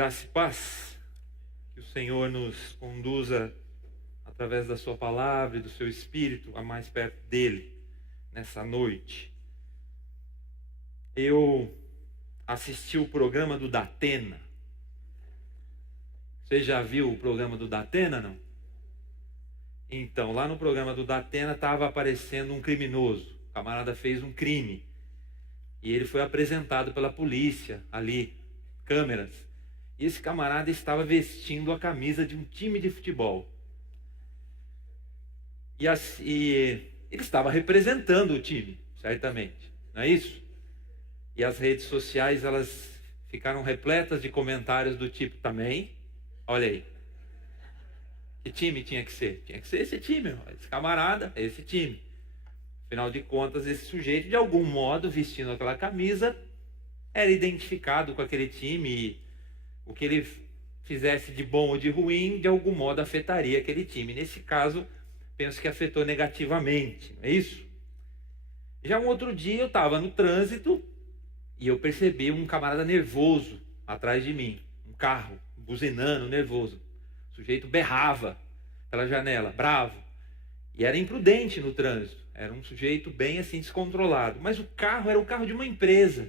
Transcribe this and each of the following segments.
Graça e paz, que o Senhor nos conduza através da sua palavra e do seu Espírito a mais perto dele nessa noite. Eu assisti o programa do Datena. Você já viu o programa do Datena, não? Então, lá no programa do Datena estava aparecendo um criminoso. O camarada fez um crime. E ele foi apresentado pela polícia ali, câmeras. E esse camarada estava vestindo a camisa de um time de futebol. E ele estava representando o time, certamente. Não é isso? E as redes sociais, elas ficaram repletas de comentários do tipo também. Olha aí. Que time tinha que ser? Tinha que ser esse time, esse camarada, esse time. Afinal de contas, esse sujeito, de algum modo, vestindo aquela camisa, era identificado com aquele time e o que ele fizesse de bom ou de ruim, de algum modo afetaria aquele time. Nesse caso, penso que afetou negativamente, não é isso? Já um outro dia eu estava no trânsito e eu percebi um camarada nervoso atrás de mim. Um carro, buzinando, nervoso. O sujeito berrava pela janela, bravo. E era imprudente no trânsito. Era um sujeito bem assim descontrolado. Mas o carro era o carro de uma empresa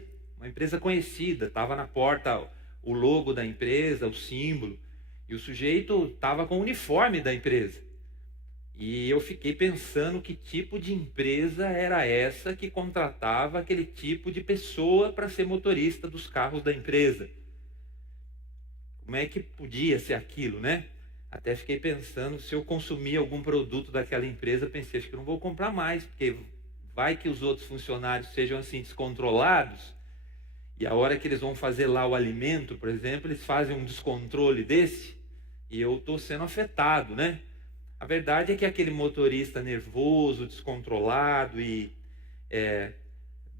conhecida. Estava na porta o logo da empresa, o símbolo. E o sujeito estava com o uniforme da empresa. E eu fiquei pensando que tipo de empresa era essa que contratava aquele tipo de pessoa para ser motorista dos carros da empresa. Como é que podia ser aquilo, né? Até fiquei pensando, se eu consumir algum produto daquela empresa, pensei, acho que não vou comprar mais, porque vai que os outros funcionários sejam assim descontrolados, e a hora que eles vão fazer lá o alimento, por exemplo, eles fazem um descontrole desse, e eu estou sendo afetado, né? A verdade é que aquele motorista nervoso, descontrolado e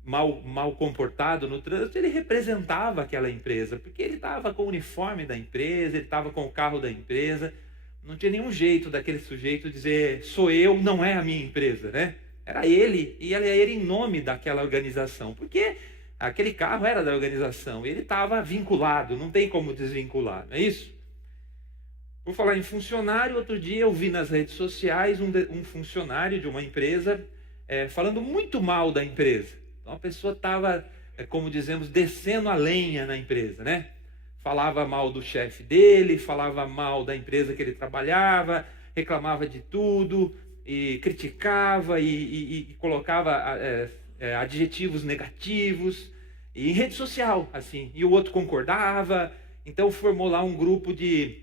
mal comportado no trânsito, ele representava aquela empresa, porque ele estava com o uniforme da empresa, ele estava com o carro da empresa. Não tinha nenhum jeito daquele sujeito dizer, sou eu, não é a minha empresa, né? Era ele, e ele era em nome daquela organização, porque aquele carro era da organização, ele estava vinculado, não tem como desvincular, não é isso? Por falar em funcionário, outro dia eu vi nas redes sociais um funcionário de uma empresa falando muito mal da empresa. Então a pessoa estava, como dizemos, descendo a lenha na empresa, né? Falava mal do chefe dele, falava mal da empresa que ele trabalhava, reclamava de tudo, e criticava e colocava adjetivos negativos, e em rede social, assim. E o outro concordava, então formou lá um grupo de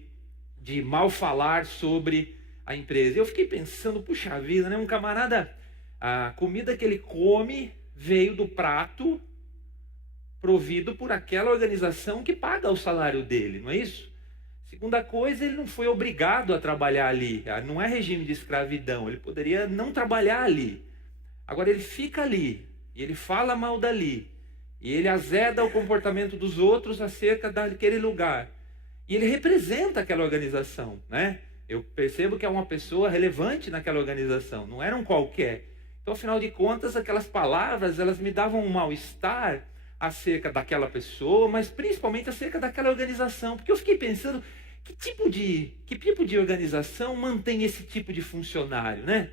mal falar sobre a empresa. Eu fiquei pensando, puxa vida, né? Um camarada, a comida que ele come veio do prato provido por aquela organização que paga o salário dele, não é isso? Segunda coisa, ele não foi obrigado a trabalhar ali. Não é regime de escravidão. Ele poderia não trabalhar ali. Agora ele fica ali, e ele fala mal dali, e ele azeda o comportamento dos outros acerca daquele lugar. E ele representa aquela organização, né? Eu percebo que é uma pessoa relevante naquela organização, não era um qualquer. Então, afinal de contas, aquelas palavras, elas me davam um mal-estar acerca daquela pessoa, mas principalmente acerca daquela organização. Porque eu fiquei pensando, que tipo de organização mantém esse tipo de funcionário, né?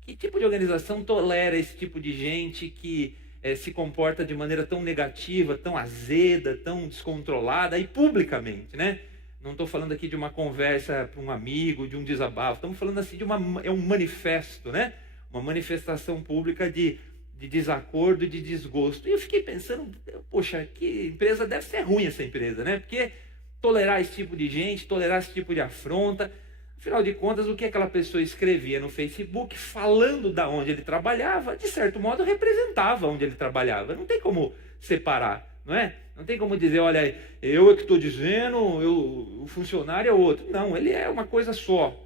Que tipo de organização tolera esse tipo de gente que se comporta de maneira tão negativa, tão azeda, tão descontrolada e publicamente, né? Não estou falando aqui de uma conversa para um amigo, de um desabafo, estamos falando assim de um manifesto, né? Uma manifestação pública de desacordo e de desgosto. E eu fiquei pensando, poxa, que empresa deve ser ruim essa empresa, né? Porque tolerar esse tipo de gente, tolerar esse tipo de afronta, afinal de contas, o que aquela pessoa escrevia no Facebook, falando da onde ele trabalhava, de certo modo representava onde ele trabalhava. Não tem como separar, não é? Não tem como dizer, olha, eu é que estou dizendo, o funcionário é outro. Não, ele é uma coisa só.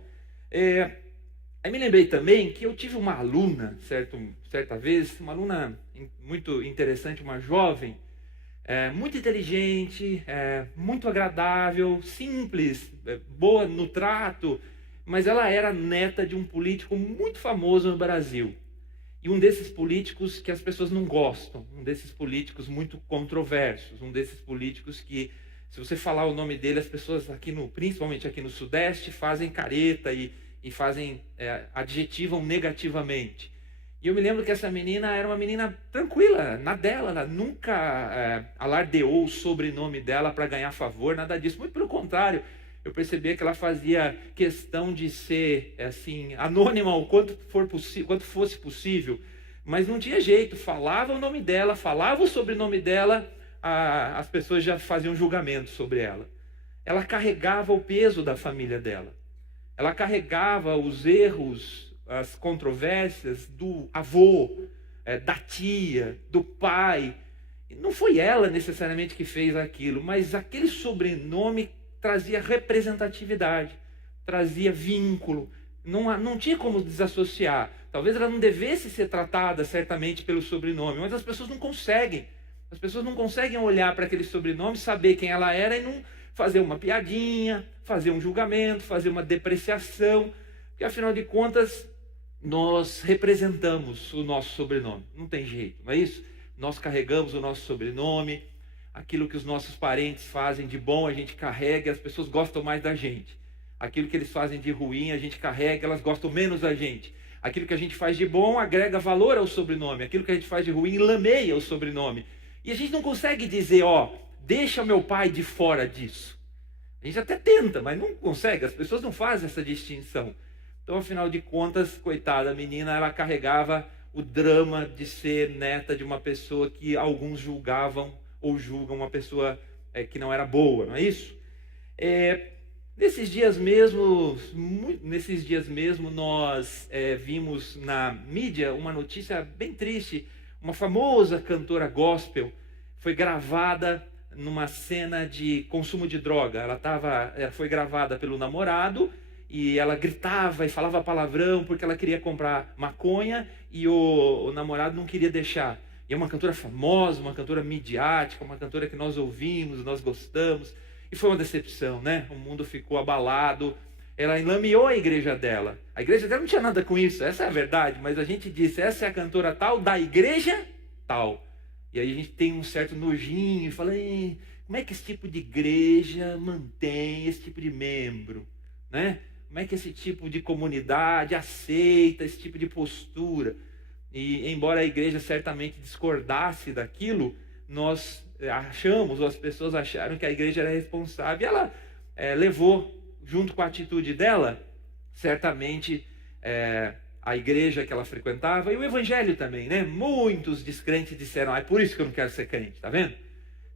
Aí me lembrei também que eu tive uma aluna, certa vez, uma aluna muito interessante, uma jovem, muito inteligente, muito agradável, simples, boa no trato, mas ela era neta de um político muito famoso no Brasil. E um desses políticos que as pessoas não gostam, um desses políticos muito controversos, um desses políticos que Se você falar o nome dele, as pessoas principalmente aqui no Sudeste, fazem careta e fazem, adjetivam negativamente. E eu me lembro que essa menina era uma menina tranquila, na dela, ela nunca alardeou o sobrenome dela para ganhar favor, nada disso. Muito pelo contrário, eu percebia que ela fazia questão de ser assim, anônima o quanto fosse possível, mas não tinha jeito, falava o nome dela, falava o sobrenome dela, as pessoas já faziam julgamento sobre ela. Ela carregava o peso da família dela, ela carregava os erros, as controvérsias do avô, da tia, do pai. Não foi ela necessariamente que fez aquilo, mas aquele sobrenome trazia representatividade, trazia vínculo, não tinha como desassociar. Talvez ela não devesse ser tratada certamente pelo sobrenome, mas as pessoas não conseguem. As pessoas não conseguem olhar para aquele sobrenome, saber quem ela era e não fazer uma piadinha, fazer um julgamento, fazer uma depreciação, porque afinal de contas nós representamos o nosso sobrenome, não tem jeito, não é isso? Nós carregamos o nosso sobrenome, aquilo que os nossos parentes fazem de bom a gente carrega e as pessoas gostam mais da gente. Aquilo que eles fazem de ruim a gente carrega, elas gostam menos da gente. Aquilo que a gente faz de bom agrega valor ao sobrenome, aquilo que a gente faz de ruim lameia o sobrenome. E a gente não consegue dizer, deixa meu pai de fora disso. A gente até tenta, mas não consegue, as pessoas não fazem essa distinção. Então, afinal de contas, coitada, a menina, ela carregava o drama de ser neta de uma pessoa que alguns julgavam ou julgam uma pessoa que não era boa, não é isso? Nesses dias mesmo, nós vimos na mídia uma notícia bem triste. Uma famosa cantora gospel foi gravada numa cena de consumo de droga. Ela foi gravada pelo namorado e ela gritava e falava palavrão porque ela queria comprar maconha e o namorado não queria deixar. E é uma cantora famosa, uma cantora midiática, uma cantora que nós ouvimos, nós gostamos. E foi uma decepção, né? O mundo ficou abalado. Ela enlameou a igreja dela. A igreja dela não tinha nada com isso, essa é a verdade. Mas a gente disse, essa é a cantora tal da igreja tal. E aí a gente tem um certo nojinho e fala, como é que esse tipo de igreja mantém esse tipo de membro? Né? Como é que esse tipo de comunidade aceita esse tipo de postura? E embora a igreja certamente discordasse daquilo, nós achamos, ou as pessoas acharam que a igreja era responsável. E ela levou, junto com a atitude dela, certamente a igreja que ela frequentava e o evangelho também, né? Muitos descrentes disseram, é por isso que eu não quero ser crente, tá vendo?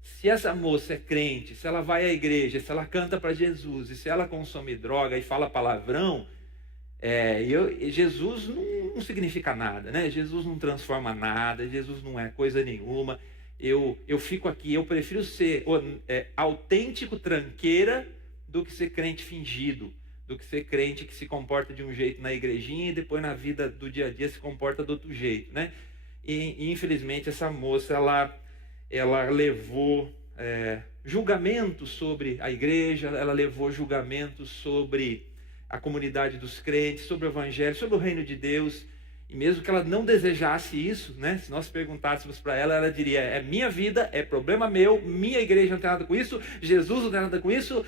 Se essa moça é crente, se ela vai à igreja, se ela canta para Jesus, e se ela consome droga e fala palavrão, Jesus não significa nada, né? Jesus não transforma nada, Jesus não é coisa nenhuma. Eu fico aqui, eu prefiro ser autêntico tranqueira do que ser crente fingido, do que ser crente que se comporta de um jeito na igrejinha e depois na vida do dia a dia se comporta do outro jeito, né? E infelizmente essa moça, ela levou julgamento sobre a igreja, ela levou julgamento sobre a comunidade dos crentes, sobre o evangelho, sobre o reino de Deus. E mesmo que ela não desejasse isso, né? Se nós perguntássemos para ela, ela diria, é minha vida, é problema meu, minha igreja não tem nada com isso, Jesus não tem nada com isso,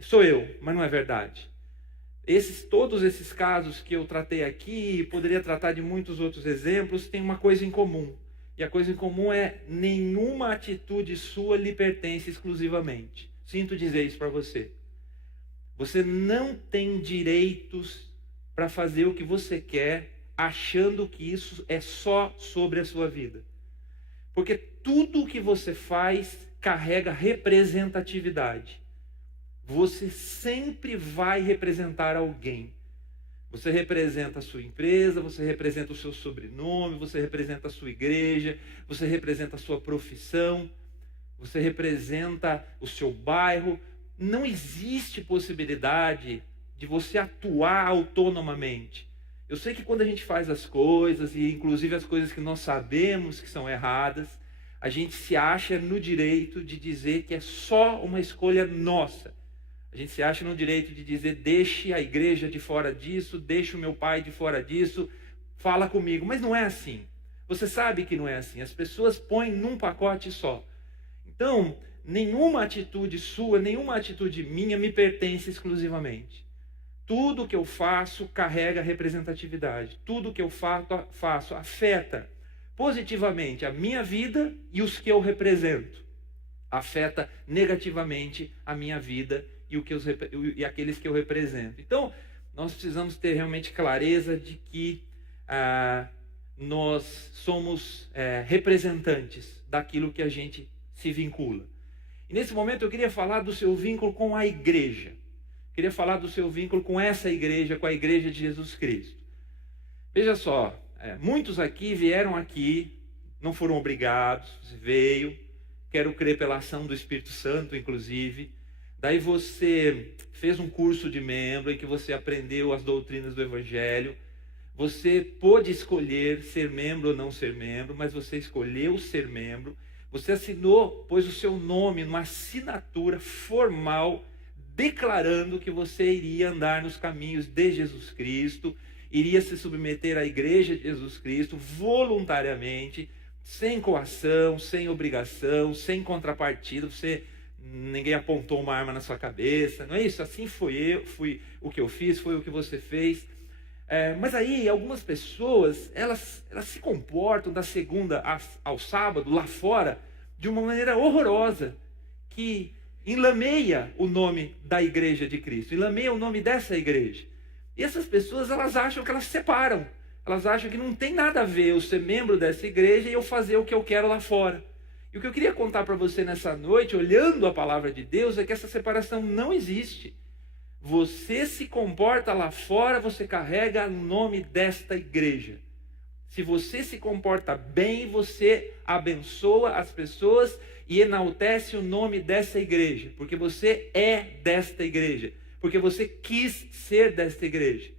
sou eu, mas não é verdade. Todos esses casos que eu tratei aqui, poderia tratar de muitos outros exemplos, tem uma coisa em comum. E a coisa em comum é, nenhuma atitude sua lhe pertence exclusivamente. Sinto dizer isso para você. Você não tem direitos para fazer o que você quer, achando que isso é só sobre a sua vida. Porque tudo o que você faz carrega representatividade. Você sempre vai representar alguém. Você representa a sua empresa, você representa o seu sobrenome, você representa a sua igreja, você representa a sua profissão, você representa o seu bairro. Não existe possibilidade de você atuar autonomamente. Eu sei que quando a gente faz as coisas, e inclusive as coisas que nós sabemos que são erradas, a gente se acha no direito de dizer que é só uma escolha nossa. A gente se acha no direito de dizer, deixe a igreja de fora disso, deixe o meu pai de fora disso, fala comigo. Mas não é assim. Você sabe que não é assim. As pessoas põem num pacote só. Então, nenhuma atitude sua, nenhuma atitude minha me pertence exclusivamente. Tudo que eu faço carrega representatividade. Tudo que eu faço afeta positivamente a minha vida e os que eu represento. Afeta negativamente a minha vida e aqueles que eu represento. Então, nós precisamos ter realmente clareza de que nós somos representantes daquilo que a gente se vincula. E nesse momento eu queria falar do seu vínculo com a igreja. Queria falar do seu vínculo com essa igreja, com a igreja de Jesus Cristo. Veja só, muitos aqui vieram aqui, não foram obrigados, você veio, quero crer pela ação do Espírito Santo, inclusive. Daí você fez um curso de membro em que você aprendeu as doutrinas do Evangelho. Você pôde escolher ser membro ou não ser membro, mas você escolheu ser membro. Você assinou, pôs o seu nome numa assinatura formal, declarando que você iria andar nos caminhos de Jesus Cristo, iria se submeter à igreja de Jesus Cristo voluntariamente, sem coação, sem obrigação, sem contrapartida. Ninguém apontou uma arma na sua cabeça, não é isso? Assim foi o que eu fiz, foi o que você fez. Mas aí algumas pessoas, elas se comportam da segunda ao sábado, lá fora, de uma maneira horrorosa, que enlameia o nome da igreja de Cristo, enlameia o nome dessa igreja. E essas pessoas, elas acham que elas se separam, elas acham que não tem nada a ver eu ser membro dessa igreja e eu fazer o que eu quero lá fora. E o que eu queria contar para você nessa noite, olhando a palavra de Deus, é que essa separação não existe. Você se comporta lá fora, você carrega o nome desta igreja. Se você se comporta bem, você abençoa as pessoas e enaltece o nome dessa igreja, porque você é desta igreja, porque você quis ser desta igreja.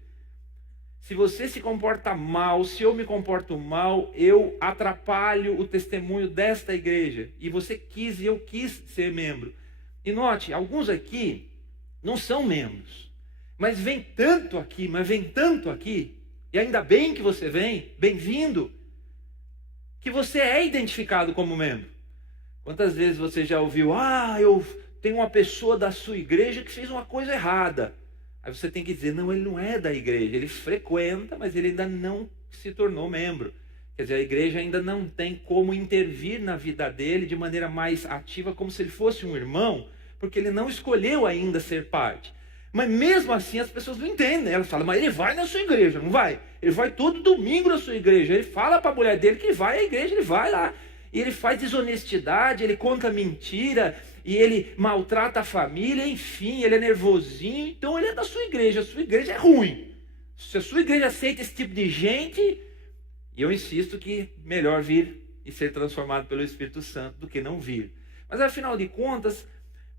Se você se comporta mal, se eu me comporto mal, eu atrapalho o testemunho desta igreja. E você quis e eu quis ser membro. E note, alguns aqui não são membros, mas vem tanto aqui, e ainda bem que você vem, bem-vindo, que você é identificado como membro. Quantas vezes você já ouviu, eu tenho uma pessoa da sua igreja que fez uma coisa errada. Aí você tem que dizer, não, ele não é da igreja, ele frequenta, mas ele ainda não se tornou membro. Quer dizer, a igreja ainda não tem como intervir na vida dele de maneira mais ativa, como se ele fosse um irmão, porque ele não escolheu ainda ser parte. Mas mesmo assim as pessoas não entendem. Elas falam, mas ele vai na sua igreja, não vai? Ele vai todo domingo na sua igreja. Ele fala para a mulher dele que vai à igreja, ele vai lá. E ele faz desonestidade, ele conta mentira, e ele maltrata a família, enfim, ele é nervosinho. Então ele é da sua igreja, a sua igreja é ruim. Se a sua igreja aceita esse tipo de gente, e eu insisto que melhor vir e ser transformado pelo Espírito Santo do que não vir. Mas afinal de contas,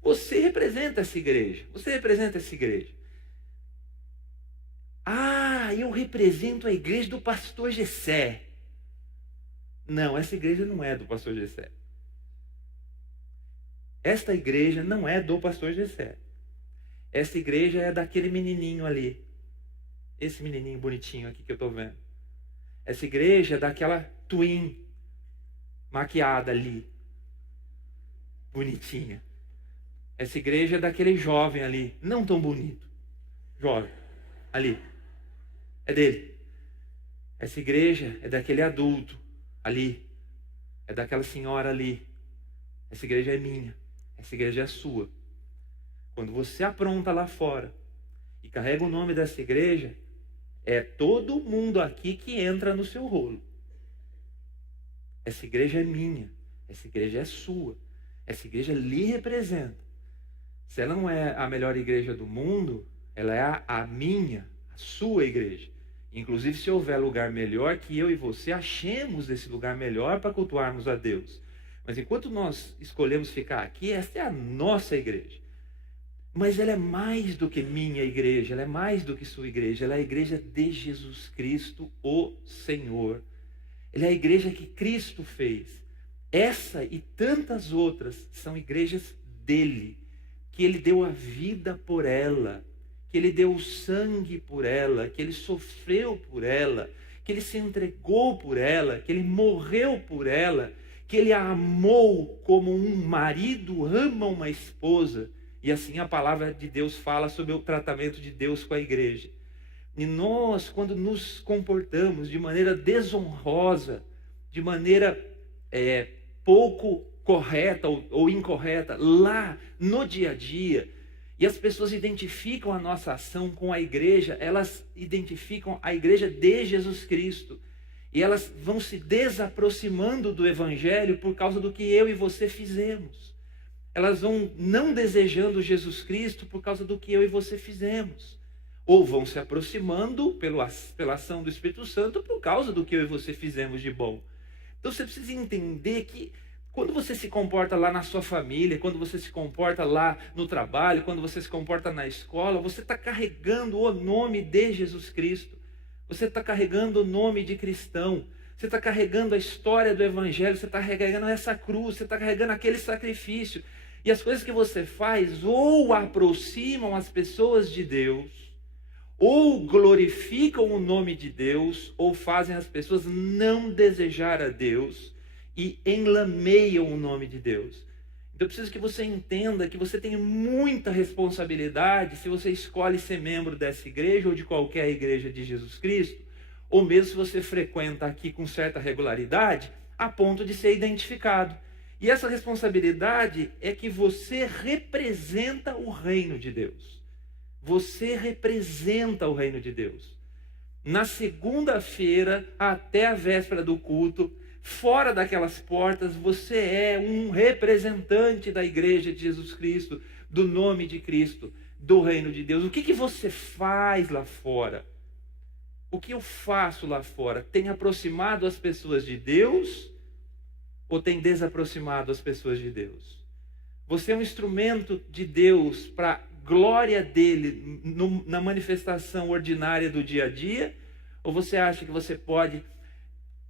você representa essa igreja. Você representa essa igreja. Eu represento a igreja do pastor Gessé. Não, essa igreja não é do pastor Gessé. Esta igreja não é do pastor Gessé. Essa igreja é daquele menininho ali. Esse menininho bonitinho aqui que eu estou vendo. Essa igreja é daquela twin maquiada ali. Bonitinha. Essa igreja é daquele jovem ali, não tão bonito. Jovem, ali. É dele. Essa igreja é daquele adulto, ali. É daquela senhora ali. Essa igreja é minha. Essa igreja é sua. Quando você apronta lá fora e carrega o nome dessa igreja, é todo mundo aqui que entra no seu rolo. Essa igreja é minha. Essa igreja é sua. Essa igreja lhe representa. Se ela não é a melhor igreja do mundo, ela é a minha, a sua igreja. Inclusive, se houver lugar melhor, que eu e você achemos esse lugar melhor para cultuarmos a Deus. Mas enquanto nós escolhemos ficar aqui, esta é a nossa igreja. Mas ela é mais do que minha igreja, ela é mais do que sua igreja, ela é a igreja de Jesus Cristo, o Senhor. Ela é a igreja que Cristo fez. Essa e tantas outras são igrejas dele, que ele deu a vida por ela, que ele deu o sangue por ela, que ele sofreu por ela, que ele se entregou por ela, que ele morreu por ela, que ele a amou como um marido ama uma esposa. E assim a palavra de Deus fala sobre o tratamento de Deus com a igreja. E nós, quando nos comportamos de maneira desonrosa, de maneira pouco correta ou incorreta, lá no dia a dia, e as pessoas identificam a nossa ação com a igreja, elas identificam a igreja de Jesus Cristo. E elas vão se desaproximando do evangelho por causa do que eu e você fizemos. Elas vão não desejando Jesus Cristo por causa do que eu e você fizemos. Ou vão se aproximando pela ação do Espírito Santo por causa do que eu e você fizemos de bom. Então você precisa entender que quando você se comporta lá na sua família, quando você se comporta lá no trabalho, quando você se comporta na escola, você está carregando o nome de Jesus Cristo. Você está carregando o nome de cristão. Você está carregando a história do evangelho. Você está carregando essa cruz. Você está carregando aquele sacrifício. E as coisas que você faz ou aproximam as pessoas de Deus, ou glorificam o nome de Deus, ou fazem as pessoas não desejar a Deus e enlameiam o nome de Deus. Então eu preciso que você entenda que você tem muita responsabilidade se você escolhe ser membro dessa igreja ou de qualquer igreja de Jesus Cristo, ou mesmo se você frequenta aqui com certa regularidade, a ponto de ser identificado. E essa responsabilidade é que você representa o reino de Deus. Você representa o reino de Deus. Na segunda-feira, até a véspera do culto, fora daquelas portas, você é um representante da igreja de Jesus Cristo, do nome de Cristo, do reino de Deus. O que você faz lá fora? O que eu faço lá fora? Tem aproximado as pessoas de Deus ou tem desaproximado as pessoas de Deus? Você é um instrumento de Deus para glória dele na manifestação ordinária do dia a dia? Ou você acha que você pode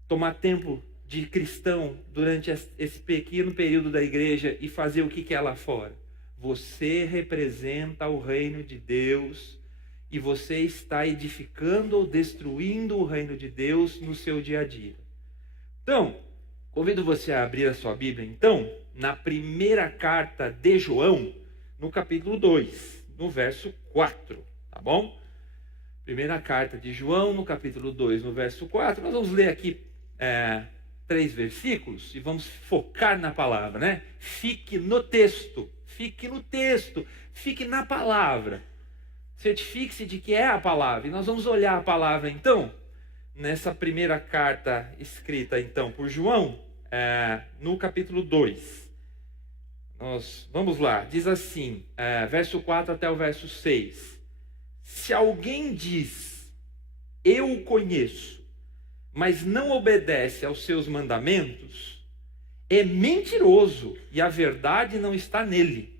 tomar tempo de cristão durante esse pequeno período da igreja e fazer o que é lá fora? Você representa o reino de Deus e você está edificando ou destruindo o reino de Deus no seu dia a dia. Então, convido você a abrir a sua Bíblia, então, na primeira carta de João, no capítulo 2, no verso 4, tá bom? Primeira carta de João, no capítulo 2, no verso 4. Nós vamos ler aqui 3 versículos e vamos focar na palavra, né? Fique no texto, fique na palavra. Certifique-se de que é a palavra. E nós vamos olhar a palavra, então, nessa primeira carta escrita, então, por João, no capítulo 2. Vamos lá, diz assim, verso 4 até o verso 6. Se alguém diz, eu o conheço, mas não obedece aos seus mandamentos, é mentiroso e a verdade não está nele.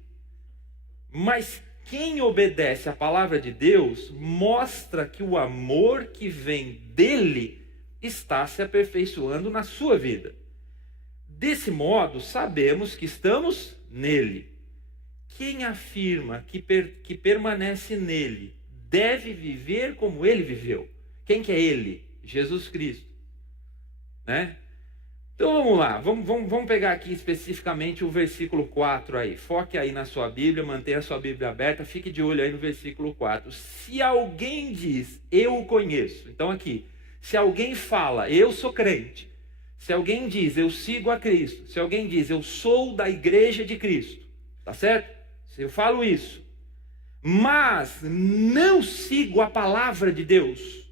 Mas quem obedece à palavra de Deus mostra que o amor que vem dele está se aperfeiçoando na sua vida. Desse modo, sabemos que estamos nele. Quem afirma que permanece nele deve viver como ele viveu. Quem que é ele? Jesus Cristo, né? Então vamos lá, vamos pegar aqui especificamente o versículo 4 aí. Foque aí na sua Bíblia, mantenha a sua Bíblia aberta, fique de olho aí no versículo 4. Se alguém diz, eu o conheço. Então aqui, se alguém fala, eu sou crente. Se alguém diz, eu sigo a Cristo. Se alguém diz, eu sou da igreja de Cristo. Tá certo? Se eu falo isso, mas não sigo a palavra de Deus,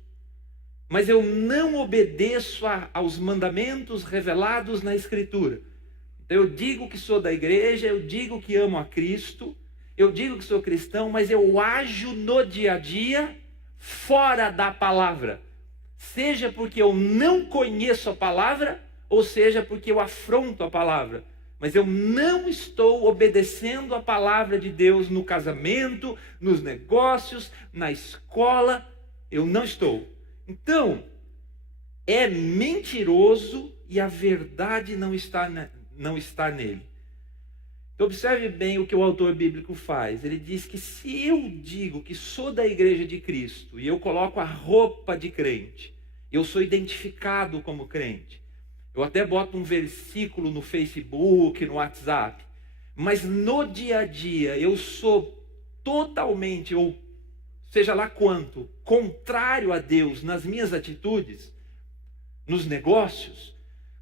mas eu não obedeço aos mandamentos revelados na Escritura. Então eu digo que sou da igreja, eu digo que amo a Cristo, eu digo que sou cristão, mas eu ajo no dia a dia fora da palavra. Seja porque eu não conheço a palavra, ou seja porque eu afronto a palavra. Mas eu não estou obedecendo a palavra de Deus no casamento, nos negócios, na escola. Eu não estou. Então, é mentiroso e a verdade não está nele. Então, observe bem o que o autor bíblico faz. Ele diz que se eu digo que sou da igreja de Cristo e eu coloco a roupa de crente, eu sou identificado como crente, Eu até boto um versículo no Facebook, no WhatsApp. Mas no dia a dia eu sou totalmente, ou seja lá quanto, contrário a Deus nas minhas atitudes, nos negócios,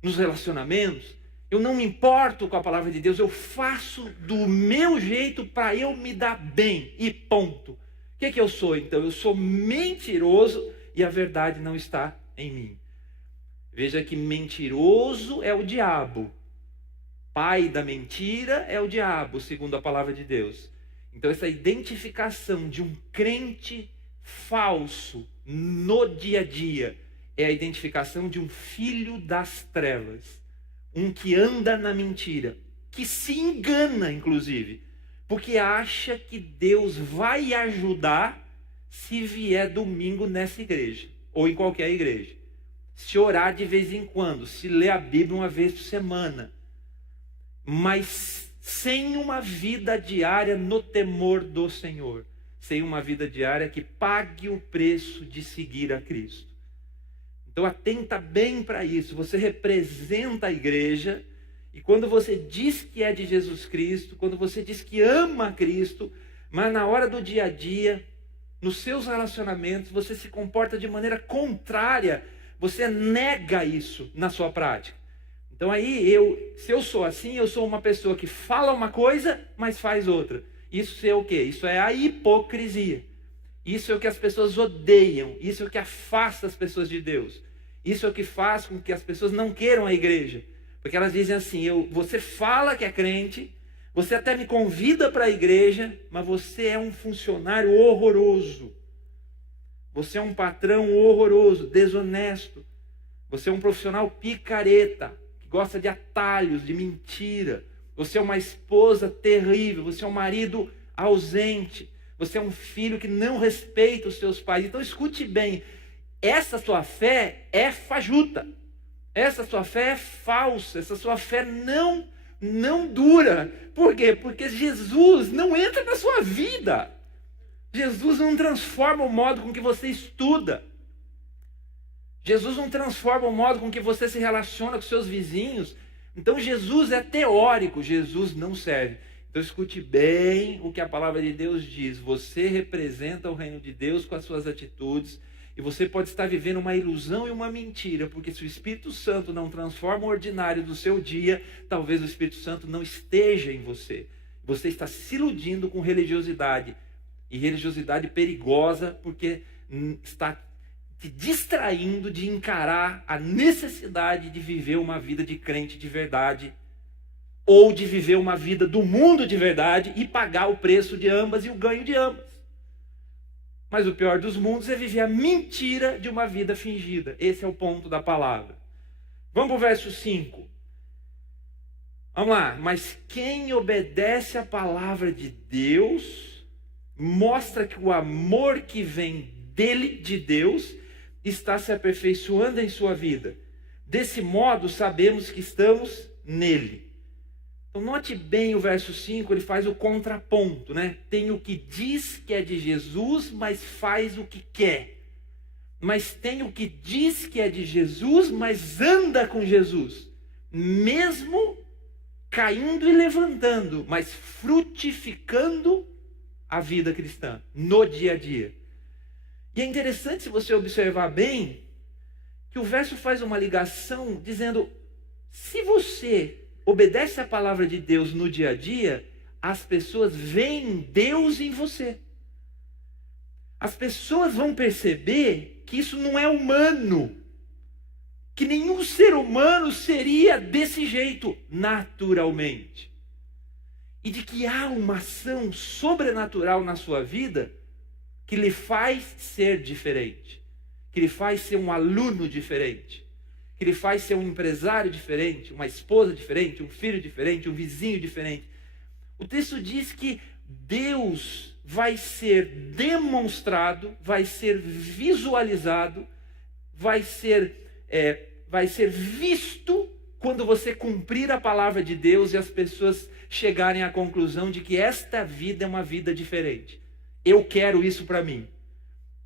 nos relacionamentos. Eu não me importo com a palavra de Deus, eu faço do meu jeito para eu me dar bem e ponto. O que eu sou então? Eu sou mentiroso e a verdade não está em mim. Veja que mentiroso é o diabo. Pai da mentira é o diabo, segundo a palavra de Deus. Então essa identificação de um crente falso no dia a dia é a identificação de um filho das trevas. Um que anda na mentira, que se engana inclusive, porque acha que Deus vai ajudar se vier domingo nessa igreja, ou em qualquer igreja. Se orar de vez em quando, se ler a Bíblia uma vez por semana, mas sem uma vida diária no temor do Senhor, sem uma vida diária que pague o preço de seguir a Cristo. Então atenta bem para isso. Você representa a igreja, e quando você diz que é de Jesus Cristo, quando você diz que ama a Cristo, mas na hora do dia a dia, nos seus relacionamentos, você se comporta de maneira contrária, você nega isso na sua prática. Então aí, se eu sou assim, eu sou uma pessoa que fala uma coisa, mas faz outra. Isso é o quê? Isso é a hipocrisia. Isso é o que as pessoas odeiam. Isso é o que afasta as pessoas de Deus. Isso é o que faz com que as pessoas não queiram a igreja. Porque elas dizem assim, você fala que é crente, você até me convida para a igreja, mas você é um funcionário horroroso. Você é um patrão horroroso, desonesto. Você é um profissional picareta, que gosta de atalhos, de mentira. Você é uma esposa terrível, você é um marido ausente. Você é um filho que não respeita os seus pais. Então escute bem, essa sua fé é fajuta. Essa sua fé é falsa. Essa sua fé não dura. Por quê? Porque Jesus não entra na sua vida. Jesus não transforma o modo com que você estuda. Jesus não transforma o modo com que você se relaciona com seus vizinhos. Então Jesus é teórico, Jesus não serve. Então escute bem o que a palavra de Deus diz. Você representa o reino de Deus com as suas atitudes. E você pode estar vivendo uma ilusão e uma mentira. Porque se o Espírito Santo não transforma o ordinário do seu dia, talvez o Espírito Santo não esteja em você. Você está se iludindo com religiosidade. E religiosidade perigosa, porque está te distraindo de encarar a necessidade de viver uma vida de crente de verdade, ou de viver uma vida do mundo de verdade e pagar o preço de ambas e o ganho de ambas. Mas o pior dos mundos é viver a mentira de uma vida fingida. Esse é o ponto da palavra. Vamos para o verso 5. Vamos lá. Mas quem obedece à palavra de Deus mostra que o amor que vem dele, de Deus, está se aperfeiçoando em sua vida. Desse modo, sabemos que estamos nele. Então, note bem o verso 5, ele faz o contraponto, né? Tem o que diz que é de Jesus, mas faz o que quer. Mas tem o que diz que é de Jesus, mas anda com Jesus. Mesmo caindo e levantando, mas frutificando a vida cristã, no dia a dia. E é interessante, se você observar bem, que o verso faz uma ligação dizendo, se você obedece a palavra de Deus no dia a dia, as pessoas veem Deus em você. As pessoas vão perceber que isso não é humano, que nenhum ser humano seria desse jeito naturalmente. E de que há uma ação sobrenatural na sua vida que lhe faz ser diferente, que lhe faz ser um aluno diferente, que lhe faz ser um empresário diferente, uma esposa diferente, um filho diferente, um vizinho diferente. O texto diz que Deus vai ser demonstrado, vai ser visualizado, vai ser visto quando você cumprir a palavra de Deus e as pessoas chegarem à conclusão de que esta vida é uma vida diferente. Eu quero isso para mim.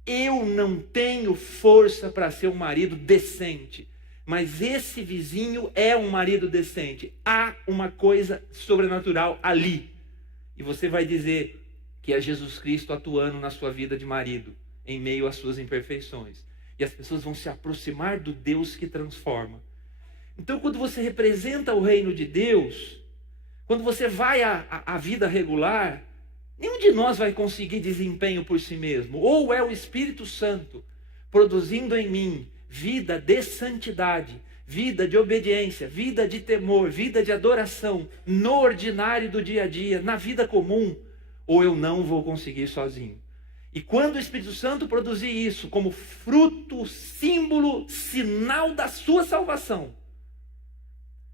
Eu não tenho força para ser um marido decente. mas esse vizinho é um marido decente. Há uma coisa sobrenatural ali. E você vai dizer que é Jesus Cristo atuando na sua vida de marido, em meio às suas imperfeições. E as pessoas vão se aproximar do Deus que transforma. Então, quando você representa o reino de Deus, quando você vai à vida regular, nenhum de nós vai conseguir desempenho por si mesmo. Ou é o Espírito Santo produzindo em mim vida de santidade, vida de obediência, vida de temor, vida de adoração, no ordinário do dia a dia, na vida comum, ou eu não vou conseguir sozinho. E quando o Espírito Santo produzir isso como fruto, símbolo, sinal da sua salvação,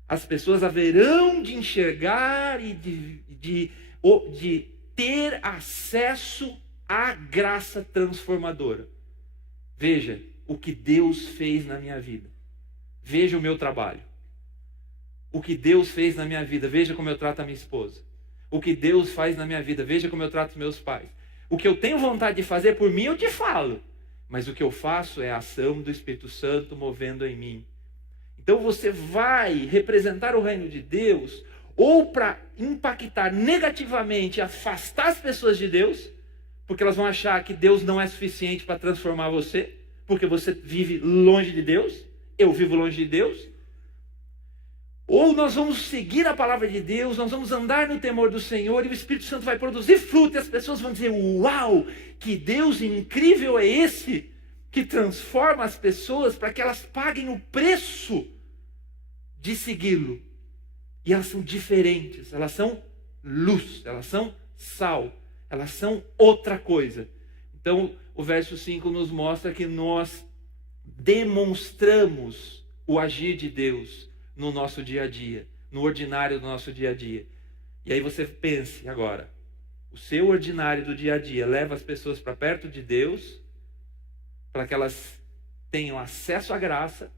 as pessoas haverão de enxergar e de ter acesso à graça transformadora. Veja o que Deus fez na minha vida. Veja o meu trabalho. O que Deus fez na minha vida. Veja como eu trato a minha esposa. O que Deus faz na minha vida. Veja como eu trato os meus pais. O que eu tenho vontade de fazer por mim, eu te falo. Mas o que eu faço é a ação do Espírito Santo movendo em mim. Então você vai representar o reino de Deus ou para impactar negativamente, afastar as pessoas de Deus, porque elas vão achar que Deus não é suficiente para transformar você, porque você vive longe de Deus, eu vivo longe de Deus. Ou nós vamos seguir a palavra de Deus, nós vamos andar no temor do Senhor e o Espírito Santo vai produzir fruto e as pessoas vão dizer: uau, que Deus incrível é esse que transforma as pessoas para que elas paguem o preço de segui-lo. E elas são diferentes, elas são luz, elas são sal, elas são outra coisa. Então, o verso 5 nos mostra que nós demonstramos o agir de Deus no nosso dia a dia, no ordinário do nosso dia a dia. E aí você pense agora, o seu ordinário do dia a dia leva as pessoas para perto de Deus, para que elas tenham acesso à graça,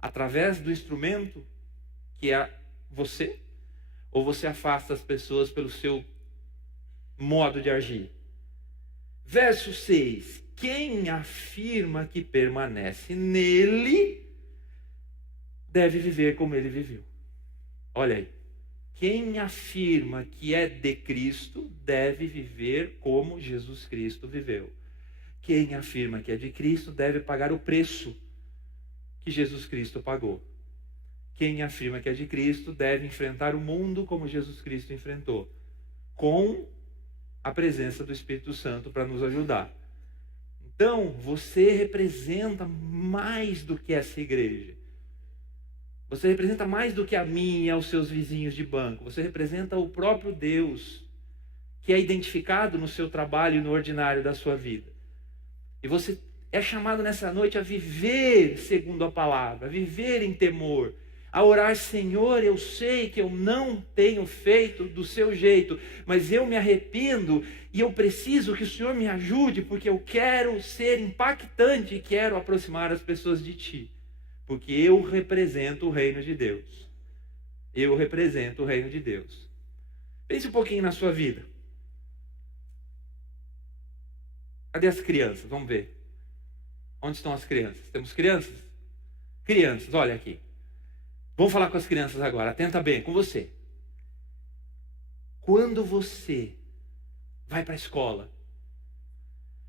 através do instrumento que é você, ou você afasta as pessoas pelo seu modo de agir? Verso 6. Quem afirma que permanece nele, deve viver como ele viveu. Olha aí. Quem afirma que é de Cristo, deve viver como Jesus Cristo viveu. Quem afirma que é de Cristo, deve pagar o preço que Jesus Cristo pagou. Quem afirma que é de Cristo, deve enfrentar o mundo como Jesus Cristo enfrentou, com a presença do Espírito Santo para nos ajudar. Então, você representa mais do que essa igreja. Você representa mais do que a mim e aos seus vizinhos de banco. Você representa o próprio Deus, que é identificado no seu trabalho e no ordinário da sua vida. E você é chamado nessa noite a viver segundo a palavra, a viver em temor, a orar: Senhor, eu sei que eu não tenho feito do seu jeito, mas eu me arrependo e eu preciso que o Senhor me ajude, porque eu quero ser impactante e quero aproximar as pessoas de Ti, porque eu represento o reino de Deus. Eu represento o reino de Deus. Pense um pouquinho na sua vida. Cadê as crianças? Vamos ver. Onde estão as crianças? Temos crianças? Crianças, olha aqui. Vamos falar com as crianças agora. Atenta bem, com você. Quando você vai para a escola,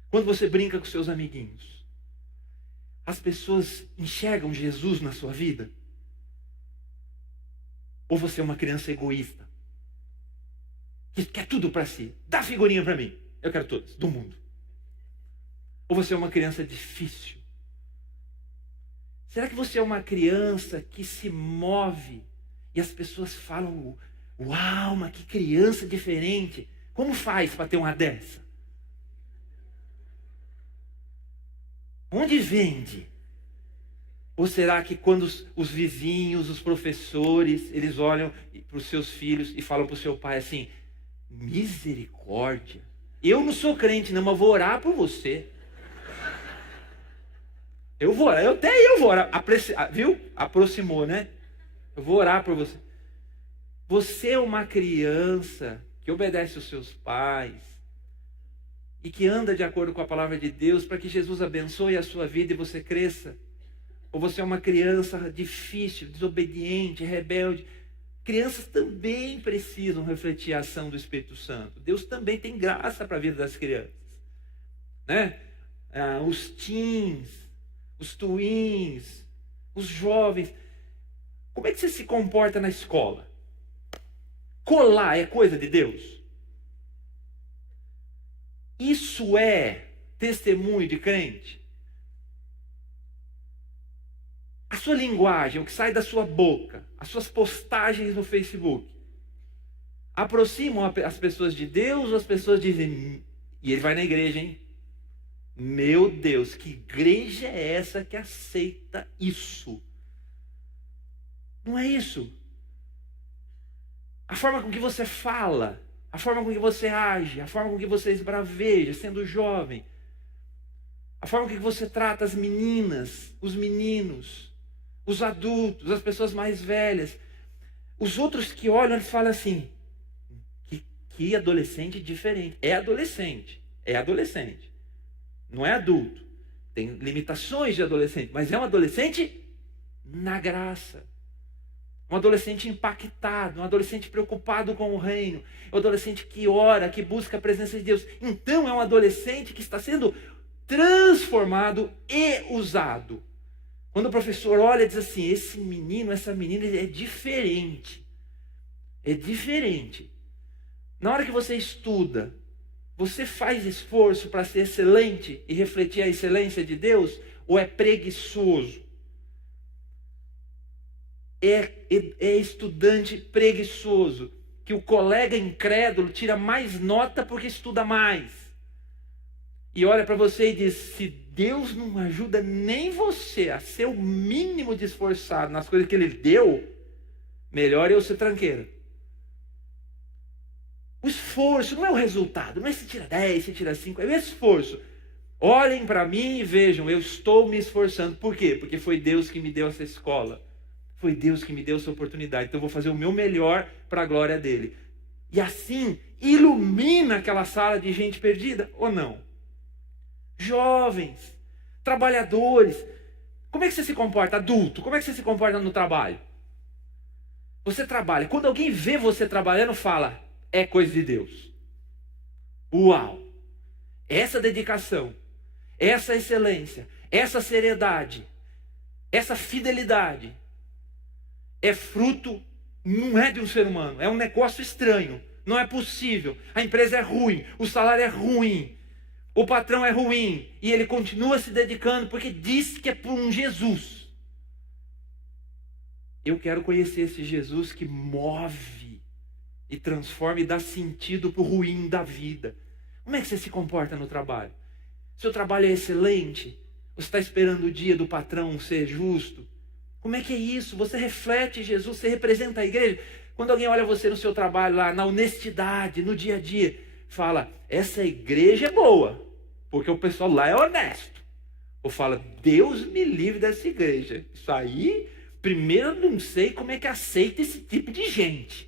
quando você brinca com seus amiguinhos, as pessoas enxergam Jesus na sua vida? Ou você é uma criança egoísta, que quer tudo para si? Dá figurinha para mim, eu quero todas, do mundo. Ou você é uma criança difícil? Será que você é uma criança que se move e as pessoas falam: uau, mas que criança diferente, como faz para ter uma dessa? Onde vende? Ou será que quando os vizinhos, os professores, eles olham para os seus filhos e falam para o seu pai assim: misericórdia, eu não sou crente não, mas vou orar por você. Eu vou orar, viu? Aproximou, né? Eu vou orar por você. Você é uma criança que obedece aos seus pais e que anda de acordo com a palavra de Deus para que Jesus abençoe a sua vida e você cresça? ou você é uma criança difícil, desobediente, rebelde. Crianças também precisam refletir a ação do Espírito Santo. Deus também tem graça para a vida das crianças, né? Os teens, os tweens, os jovens. Como é que você se comporta na escola? Colar é coisa de Deus? Isso é testemunho de crente? A sua linguagem, o que sai da sua boca, as suas postagens no Facebook, aproximam as pessoas de Deus, ou as pessoas dizem, e ele vai na igreja, hein? Meu Deus, que igreja é essa que aceita isso? Não é isso. A forma com que você fala, a forma com que você age, a forma com que você esbraveja, sendo jovem, a forma com que você trata as meninas, os meninos, os adultos, as pessoas mais velhas. Os outros que olham, eles falam assim, que adolescente diferente. É adolescente. Não é adulto. Tem limitações de adolescente, mas é um adolescente na graça. Um adolescente impactado, um adolescente preocupado com o reino. É um adolescente que ora, que busca a presença de Deus. Então é um adolescente que está sendo transformado e usado. Quando o professor olha e diz assim, esse menino, essa menina é diferente. É diferente. Na hora que você estuda, você faz esforço para ser excelente e refletir a excelência de Deus? Ou é preguiçoso? É estudante preguiçoso, que o colega incrédulo tira mais nota porque estuda mais. E olha para você e diz, se Deus não ajuda nem você a ser o mínimo de esforçado nas coisas que Ele deu, melhor eu ser tranqueira. O esforço não é o resultado, não é se tira 10, se tira 5, é o esforço. Olhem para mim e vejam, eu estou me esforçando. Por quê? Porque foi Deus que me deu essa escola. Foi Deus que me deu essa oportunidade. Então eu vou fazer o meu melhor para a glória dele. E assim, ilumina aquela sala de gente perdida ou não? Jovens, trabalhadores. Como é que você se comporta? Adulto, como é que você se comporta no trabalho? Você trabalha. Quando alguém vê você trabalhando, fala, é coisa de Deus. Uau! Essa dedicação, essa excelência, essa seriedade, essa fidelidade é fruto, não é de um ser humano, é um negócio estranho, não é possível. A empresa é ruim, o salário é ruim, o patrão é ruim, e ele continua se dedicando porque diz que é por um Jesus. Eu quero conhecer esse Jesus que move e transforma e dá sentido para o ruim da vida. Como é que você se comporta no trabalho? Seu trabalho é excelente? Você está esperando o dia do patrão ser justo? Como é que é isso? Você reflete Jesus, você representa a igreja. Quando alguém olha você no seu trabalho lá, na honestidade, no dia a dia, fala, essa igreja é boa, porque o pessoal lá é honesto. Ou fala, Deus me livre dessa igreja. Isso aí, primeiro eu não sei como é que aceita esse tipo de gente.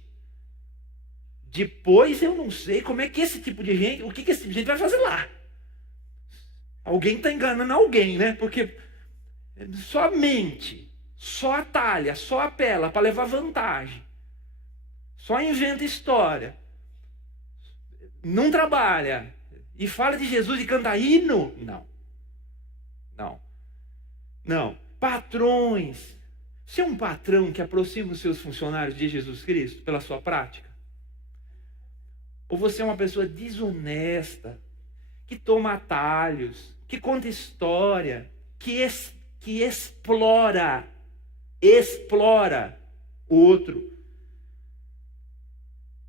Depois eu não sei como é que esse tipo de gente, o que esse tipo de gente vai fazer lá. Alguém está enganando alguém, né? Porque só mente, só atalha, só apela para levar vantagem. Só inventa história. Não trabalha. E fala de Jesus e canta hino? Não. Patrões. Você é um patrão que aproxima os seus funcionários de Jesus Cristo pela sua prática? Ou você é uma pessoa desonesta, que toma atalhos, que conta história, que explora o outro.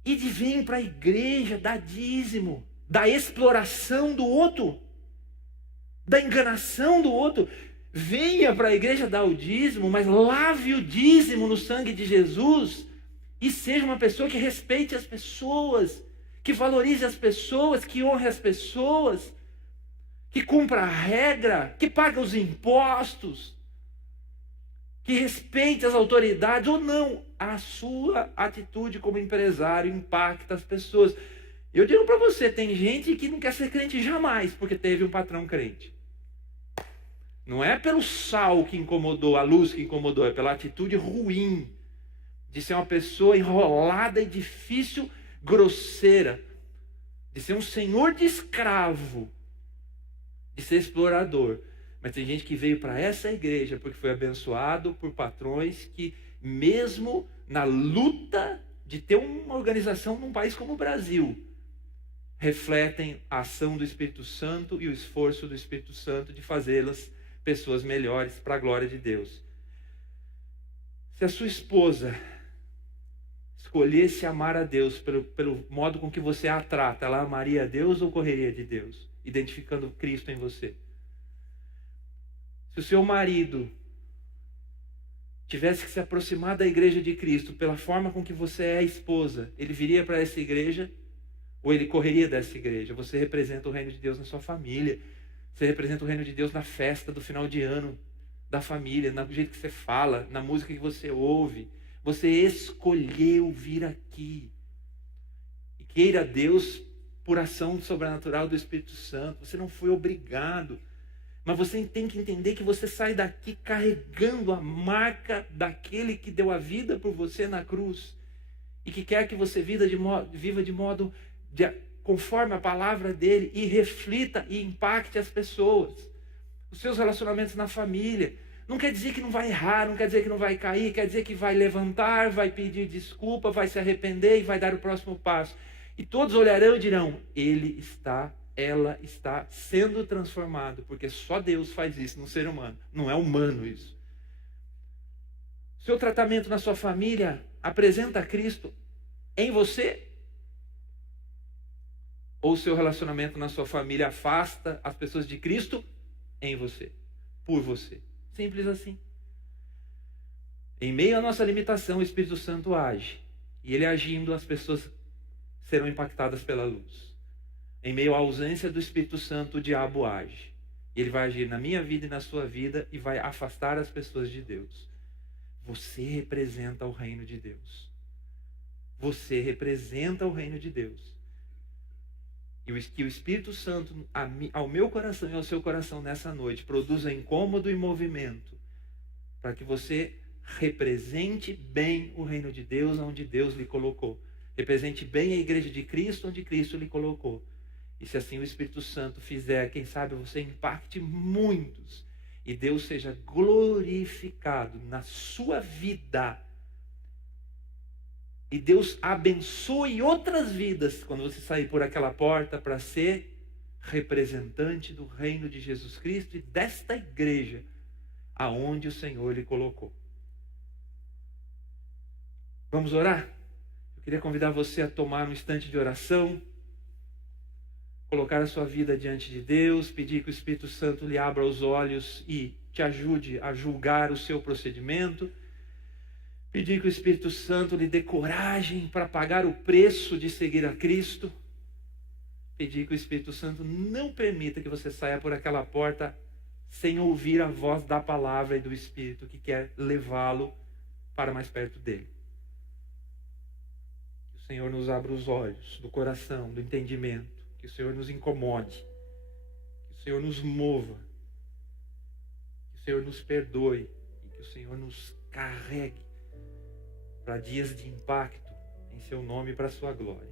E vem para a igreja dar dízimo, da exploração do outro, da enganação do outro. Venha para a igreja dar o dízimo, mas lave o dízimo no sangue de Jesus e seja uma pessoa que respeite as pessoas, que valorize as pessoas, que honre as pessoas, que cumpra a regra, que pague os impostos, que respeite as autoridades ou não. A sua atitude como empresário impacta as pessoas. Eu digo para você, tem gente que não quer ser crente jamais, porque teve um patrão crente. Não é pelo sal que incomodou, a luz que incomodou, é pela atitude ruim de ser uma pessoa enrolada e difícil, grosseira, de ser um senhor de escravo, de ser explorador. Mas tem gente que veio para essa igreja porque foi abençoado por patrões que, mesmo na luta de ter uma organização num país como o Brasil, refletem a ação do Espírito Santo e o esforço do Espírito Santo de fazê-las pessoas melhores para a glória de Deus. Se a sua esposa escolhesse amar a Deus pelo modo com que você a trata, ela amaria a Deus ou correria de Deus, identificando Cristo em você? Se o seu marido tivesse que se aproximar da igreja de Cristo pela forma com que você é esposa, ele viria para essa igreja ou ele correria dessa igreja? Você representa o reino de Deus na sua família. Você representa o reino de Deus na festa do final de ano da família, no jeito que você fala, na música que você ouve. Você escolheu vir aqui. E queira Deus por ação sobrenatural do Espírito Santo. Você não foi obrigado. Mas você tem que entender que você sai daqui carregando a marca daquele que deu a vida por você na cruz. E que quer que você viva de modo conforme a palavra dele e reflita e impacte as pessoas. Os seus relacionamentos na família. Não quer dizer que não vai errar, não quer dizer que não vai cair, quer dizer que vai levantar, vai pedir desculpa, vai se arrepender e vai dar o próximo passo. E todos olharão e dirão, ela está sendo transformado, porque só Deus faz isso no ser humano, não é humano isso. Seu tratamento na sua família apresenta Cristo em você? Ou seu relacionamento na sua família afasta as pessoas de Cristo em você, por você? Simples assim. Em meio à nossa limitação, o Espírito Santo age. E ele agindo, as pessoas serão impactadas pela luz. Em meio à ausência do Espírito Santo, o diabo age. Ele vai agir na minha vida e na sua vida e vai afastar as pessoas de Deus. Você representa o reino de Deus. Você representa o reino de Deus. E que o Espírito Santo, ao meu coração e ao seu coração nessa noite, produza incômodo e movimento, para que você represente bem o reino de Deus onde Deus lhe colocou. Represente bem a igreja de Cristo onde Cristo lhe colocou. E se assim o Espírito Santo fizer, quem sabe você impacte muitos. E Deus seja glorificado na sua vida. E Deus abençoe outras vidas quando você sair por aquela porta para ser representante do reino de Jesus Cristo e desta igreja aonde o Senhor lhe colocou. Vamos orar? Eu queria convidar você a tomar um instante de oração, colocar a sua vida diante de Deus, pedir que o Espírito Santo lhe abra os olhos e te ajude a julgar o seu procedimento. Pedir que o Espírito Santo lhe dê coragem para pagar o preço de seguir a Cristo. Pedir que o Espírito Santo não permita que você saia por aquela porta sem ouvir a voz da palavra e do Espírito que quer levá-lo para mais perto dele. Que o Senhor nos abra os olhos do coração, do entendimento. Que o Senhor nos incomode. Que o Senhor nos mova. Que o Senhor nos perdoe. E que o Senhor nos carregue para dias de impacto em seu nome e para a sua glória.